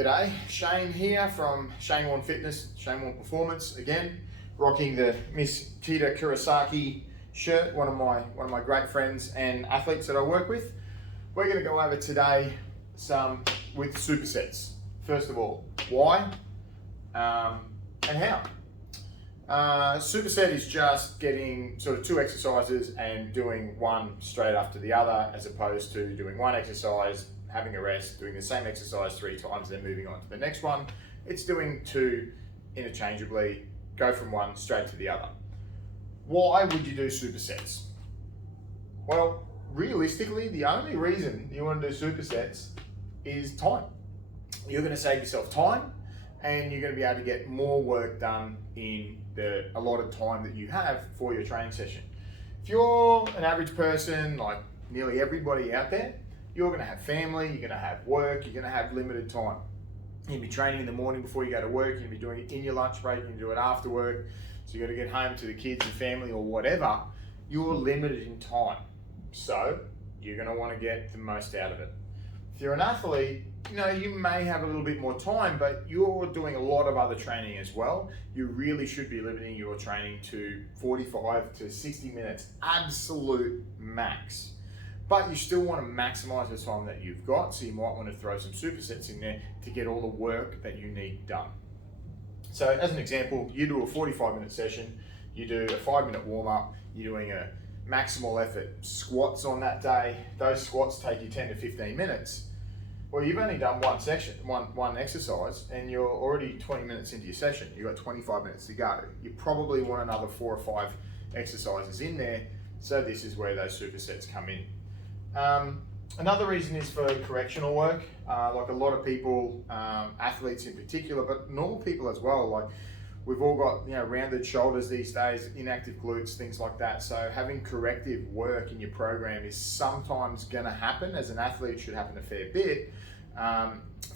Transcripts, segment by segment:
G'day, Shane here from Shane Warne Fitness, Shane Warne Performance again, rocking the Miss Kita Kurosaki shirt, one of my great friends and athletes that I work with. We're going to go over today with supersets. First of all, why and how. Superset is just getting sort of two exercises and doing one straight after the other, as opposed to doing one exercise, having a rest, doing the same exercise 3 times, then moving on to the next one. It's doing two interchangeably, go from one straight to the other. Why would you do supersets? Well, realistically, the only reason you want to do supersets is time. You're going to save yourself time, and you're going to be able to get more work done in the allotted time that you have for your training session. If you're an average person, like nearly everybody out there, you're going to have family, you're going to have work, you're going to have limited time. You'll be training in the morning before you go to work, you'll be doing it in your lunch break, you can do it after work, so you've got to get home to the kids and family or whatever. You're limited in time, so you're going to want to get the most out of it. If you're an athlete, you may have a little bit more time, but you're doing a lot of other training as well. You really should be limiting your training to 45 to 60 minutes, absolute max. But you still want to maximize the time that you've got, so you might want to throw some supersets in there to get all the work that you need done. So as an example, you do a 45-minute session, you do a 5-minute warm-up, you're doing a maximal effort squats on that day. Those squats take you 10 to 15 minutes. Well, you've only done one exercise, and you're already 20 minutes into your session. You've got 25 minutes to go. You probably want another 4 or 5 exercises in there, so this is where those supersets come in. Another reason is for correctional work. Like a lot of people, athletes in particular, but normal people as well. Like we've all got rounded shoulders these days, inactive glutes, things like that. So having corrective work in your program is sometimes going to happen. As an athlete, it should happen a fair bit.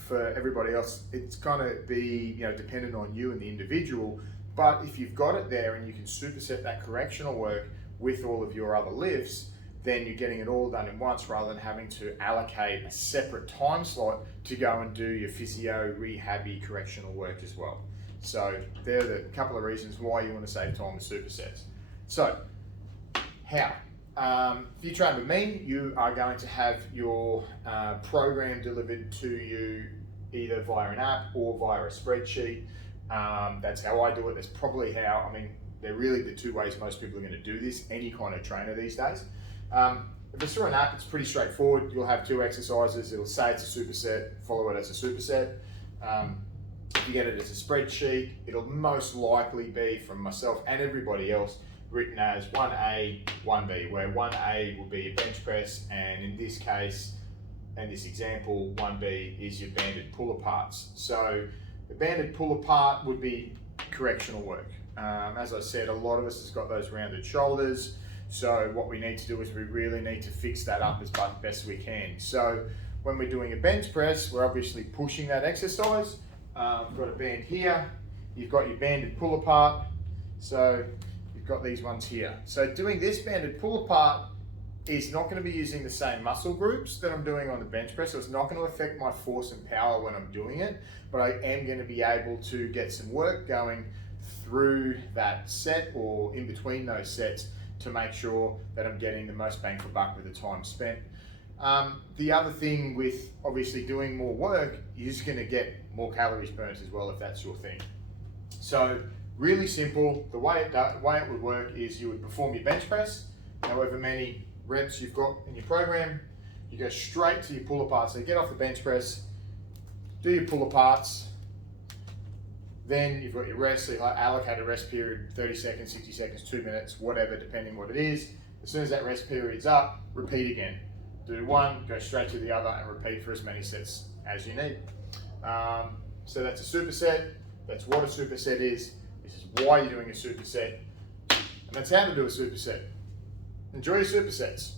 For everybody else, it's going to be dependent on you and the individual. But if you've got it there and you can superset that correctional work with all of your other lifts, then you're getting it all done in once rather than having to allocate a separate time slot to go and do your physio, rehab-y correctional work as well. So they're the couple of reasons why you want to save time with supersets. So how? If you train with me, you are going to have your program delivered to you either via an app or via a spreadsheet. That's how I do it. That's probably how, they're really the two ways most people are going to do this, any kind of trainer these days. If it's through an app, it's pretty straightforward. You'll have 2 exercises. It'll say it's a superset, follow it as a superset. If you get it as a spreadsheet, it'll most likely be, from myself and everybody else, written as 1A, 1B, where 1A will be a bench press, and in this case, and this example, 1B is your banded pull-aparts. So the banded pull-apart would be correctional work. As I said, a lot of us has got those rounded shoulders. So what we need to do is we really need to fix that up as best we can. So when we're doing a bench press, we're obviously pushing that exercise. We've got a band here. You've got your banded pull apart. So you've got these ones here. So doing this banded pull apart is not going to be using the same muscle groups that I'm doing on the bench press. So it's not going to affect my force and power when I'm doing it, but I am going to be able to get some work going through that set or in between those sets to make sure that I'm getting the most bang for buck with the time spent. The other thing with obviously doing more work is going to get more calories burnt as well, if that's your thing. So really simple, the way it would work is you would perform your bench press, however many reps you've got in your program, you go straight to your pull apart. So you get off the bench press, do your pull aparts, then you've got your rest, so you allocate a rest period, 30 seconds, 60 seconds, 2 minutes, whatever, depending what it is. As soon as that rest period's up, repeat again. Do one, go straight to the other, and repeat for as many sets as you need. So that's a superset. That's what a superset is. This is why you're doing a superset. And that's how to do a superset. Enjoy your supersets.